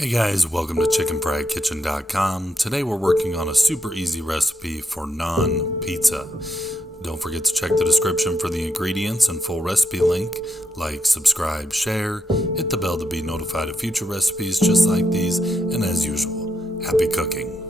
Hey guys, welcome to chickenfrydkitchen.com. Today we're working on a super easy recipe for naan pizza. Don't forget to check the description for the ingredients and full recipe link. Like, subscribe, share, hit the bell to be notified of future recipes just like these, and as usual, happy cooking.